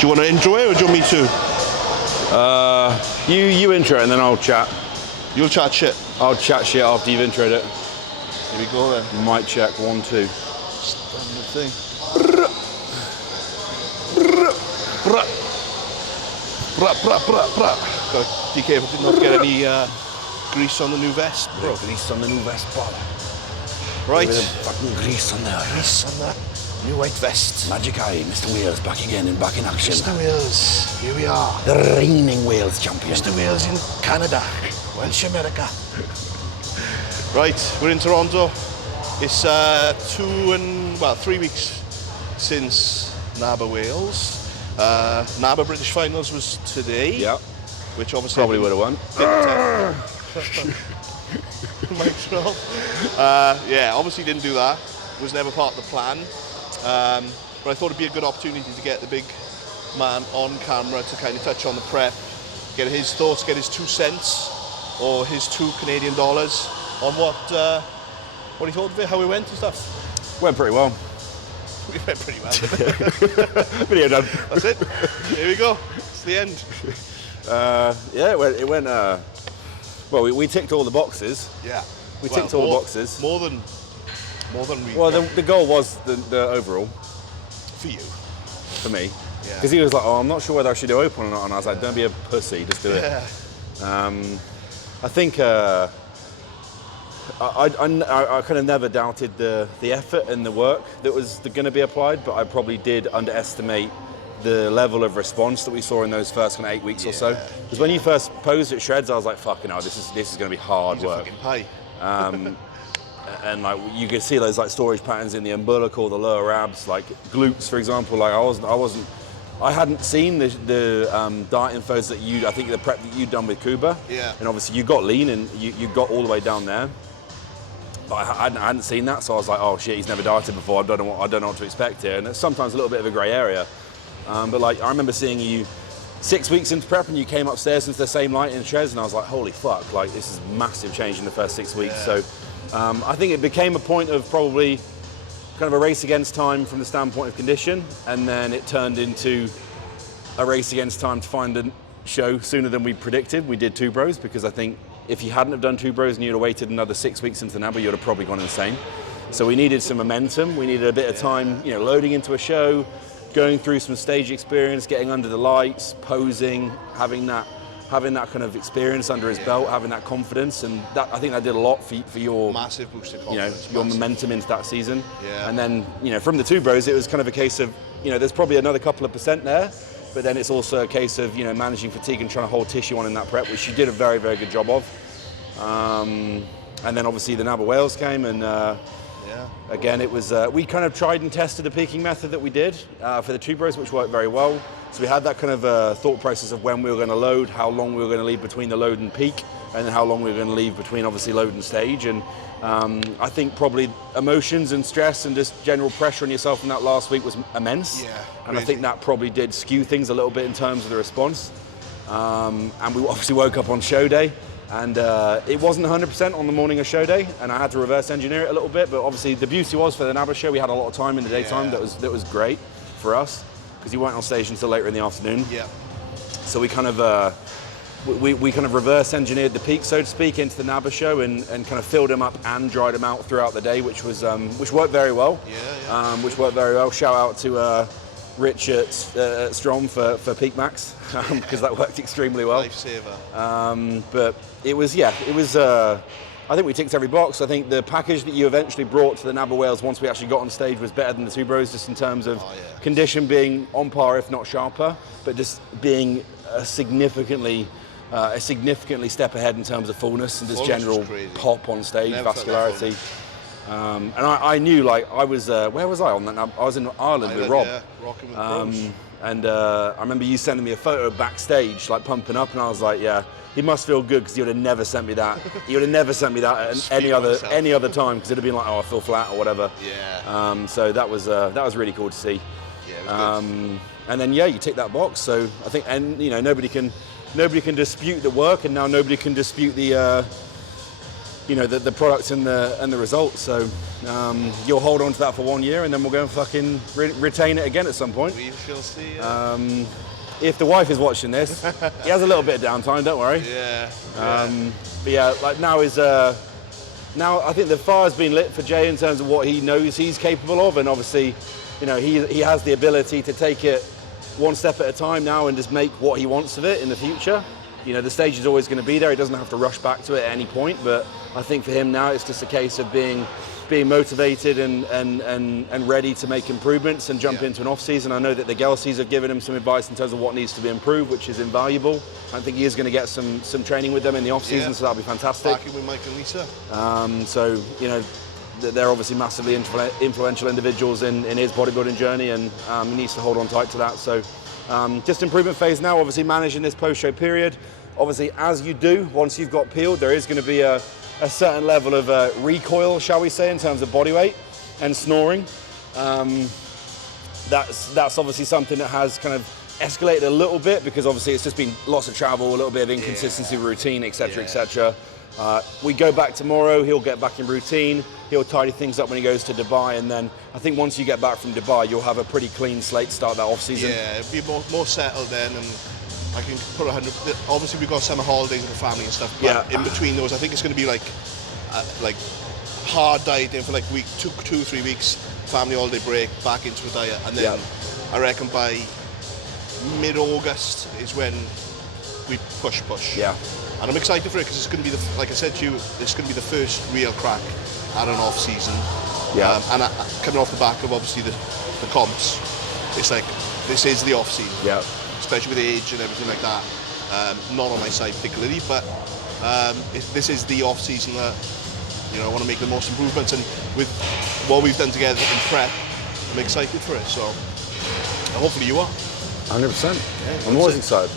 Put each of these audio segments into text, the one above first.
Do you want to intro it or do you want me to? You intro it and then I'll chat. You'll chat shit. I'll chat shit after you've introed it. Here we go then. Mic check, 1, 2. Standard thing. Gotta be careful to not get any grease on the new vest, bro. Grease on the new vest, Bob. Right. Fucking grease on there. Grease on that new white vest. Magic Eye, Mr. Wales back again and back in action. Mr. Wales, here we are. The reigning Wales champion. Mr. Wales in Canada, Welsh America. Right, we're in Toronto. It's 3 weeks since Nabba Wales. Nabba British Finals was today. Yeah. Which obviously Probably would have won. Mike's roll. Yeah, obviously didn't do that. Was never part of the plan. But I thought it'd be a good opportunity to get the big man on camera to kind of touch on the prep, get his thoughts, get his 2 cents or his $2 Canadian on what he thought of it, how it went and stuff. Went pretty well. It went pretty well. Video done. That's it. Here we go. It's the end. Yeah, it went well, we ticked all the boxes. Yeah. We ticked all the boxes. More than we. Well, the goal was the overall. For you. For me. Yeah. Because he was like, I'm not sure whether I should do open or not. And I was like, don't be a pussy, just do it. Yeah. I think I kind of never doubted the effort and the work that was going to be applied, but I probably did underestimate the level of response that we saw in those first kind of 8 weeks or so. Because when you first posed at Shreds, I was like, fucking hell, this is going to be hard He's work. A fucking pie. And like you could see those like storage patterns in the umbilical, the lower abs, like glutes, for example. Like I hadn't seen the diet infos that I think the prep that you'd done with Kuba. Yeah. And obviously you got lean and you got all the way down there. But I hadn't seen that, so I was like, oh shit, he's never dieted before. I don't know what to expect here. And it's sometimes a little bit of a grey area. But like I remember seeing you 6 weeks into prep and you came upstairs into the same light in Shreds, and I was like, holy fuck, like this is massive change in the first 6 weeks. Yeah. So I think it became a point of probably kind of a race against time from the standpoint of condition, and then it turned into a race against time to find a show sooner than we predicted. We did 2 bros because I think if you hadn't have done 2 bros and you'd have waited another 6 weeks into Nabba, you'd have probably gone insane. So we needed some momentum. We needed a bit of time, loading into a show, going through some stage experience, getting under the lights, posing, having that kind of experience under his belt, having that confidence, and I think that did a lot for your Massive boost of confidence. Your momentum into that season. Yeah. And then from the 2 bros, it was kind of a case of there's probably another couple of % there, but then it's also a case of managing fatigue and trying to hold tissue on in that prep, which you did a very, very good job of. And then obviously the Nabba Wales came, and again it was we kind of tried and tested the peaking method that we did for the 2 bros, which worked very well. So we had that kind of thought process of when we were going to load, how long we were going to leave between the load and peak, and then how long we were going to leave between obviously load and stage. And I think probably emotions and stress and just general pressure on yourself in that last week was immense. Yeah, and I think that probably did skew things a little bit in terms of the response. And we obviously woke up on show day, and it wasn't 100% on the morning of show day, and I had to reverse engineer it a little bit. But obviously the beauty was for the Nabba show, we had a lot of time in the daytime. That was great for us, because you weren't on stage until later in the afternoon. Yeah. So we kind of we kind of reverse engineered the peak, so to speak, into the Nabba show, and kind of filled him up and dried him out throughout the day, which worked very well. Which worked very well. Shout out to Rich at Strom for Peak Max, because that worked extremely well. Lifesaver. But it was I think we ticked every box. I think the package that you eventually brought to the Nabba Wales once we actually got on stage was better than the 2 bros, just in terms of condition being on par, if not sharper, but just being a significantly step ahead in terms of fullness and just general pop on stage, vascularity. And I knew, like, I was, where was I on that? I was in Ireland with Rob. Yeah, rocking with the pros. And I remember you sending me a photo backstage, like pumping up, and I was like, yeah, he must feel good, because he would have never sent me that. He would have never sent me that at any other time, because it'd have been like, oh, I feel flat or whatever. Yeah. So that was really cool to see. Yeah, it was good. And then you tick that box. So I think, and nobody can dispute the work, and now nobody can dispute the you know, the product and the results. So you'll hold on to that for 1 year, and then we'll go and fucking retain it again at some point. We shall see. If the wife is watching this, he has a little bit of downtime. Don't worry. Yeah. But yeah, like now I think the fire's been lit for Jay in terms of what he knows he's capable of, and obviously, you know, he has the ability to take it one step at a time now and just make what he wants of it in the future. You know, the stage is always going to be there. He doesn't have to rush back to it at any point. But I think for him now, it's just a case of being motivated and ready to make improvements and jump into an off season. I know that the Gelseys have given him some advice in terms of what needs to be improved, which is invaluable. I think he is going to get some training with them in the off season, so that'll be fantastic. Back in with Mike and Lisa. So you know, they're obviously massively influential individuals in his bodybuilding journey, and he needs to hold on tight to that. So just improvement phase now, obviously managing this post-show period. Obviously, as you do, once you've got peeled, there is going to be a certain level of recoil, shall we say, in terms of body weight and snoring. That's obviously something that has kind of escalated a little bit, because obviously it's just been lots of travel, a little bit of inconsistency with routine, etc., etc. We go back tomorrow, he'll get back in routine, he'll tidy things up when he goes to Dubai, and then I think once you get back from Dubai, you'll have a pretty clean slate to start that off season. Yeah, it'll be more settled then, and I can put 100. Obviously, we've got summer holidays with the family and stuff. But in between those, I think it's going to be like hard dieting for like week 2-3 weeks, family holiday break, back into a diet, and then I reckon by mid-August is when we push. Yeah. And I'm excited for it because it's going to be like I said to you, it's going to be the first real crack at an off season. Yeah. And coming off the back of obviously the comps, it's like this is the off season. Yeah. Especially with age and everything like that. Not on my side particularly, but this is the off season that, you know, I want to make the most improvements, and with what we've done together in prep, I'm excited for it. So hopefully you are. 100%. Yeah, I'm always excited.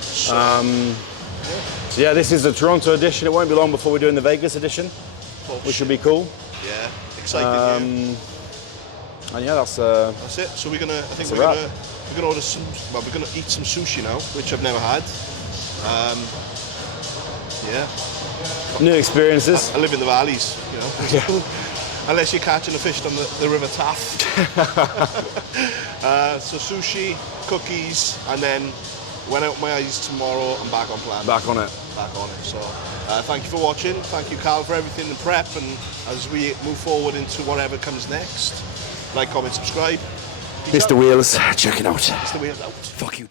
So yeah, this is the Toronto edition. It won't be long before we're doing the Vegas edition, which should be cool. Yeah, excited. And yeah, that's it. So we're gonna order some. Well, we're gonna eat some sushi now, which I've never had. New experiences. I live in the valleys, you know. Unless you're catching a fish on the River Taff. So sushi, cookies, and then when I open my eyes tomorrow, I'm back on plan. Back on it. So thank you for watching. Thank you, Cal, for everything in prep, and as we move forward into whatever comes next, like, comment, subscribe. Peace Mr. out. Wales, check it out. Mr. Wales out. Fuck you.